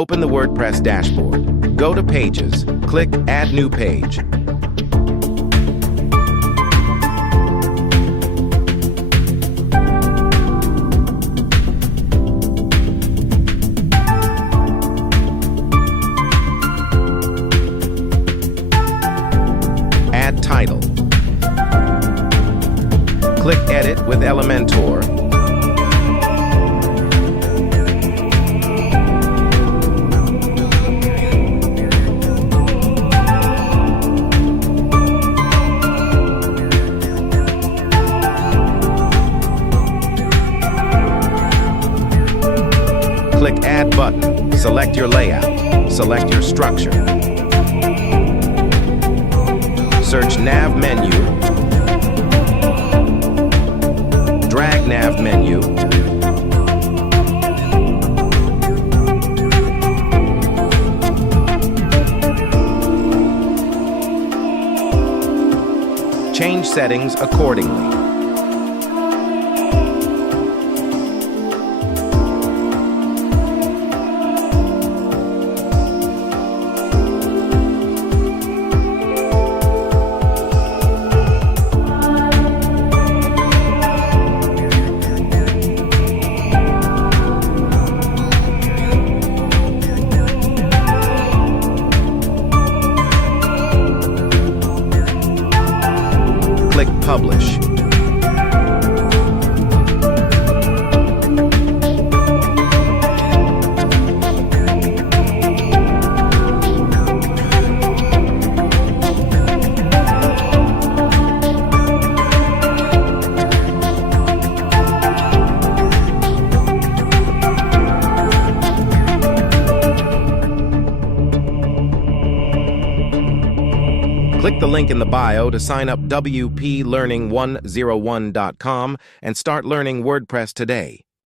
Open the WordPress dashboard. Go to Pages. Click Add New Page. Add title. Click Edit with Elementor. Click Add Button. Select your layout. Select your structure. Search Nav Menu. Drag Nav Menu. Change settings accordingly. Click Publish. Click the link in the bio to sign up WPLearning101.com and start learning WordPress today.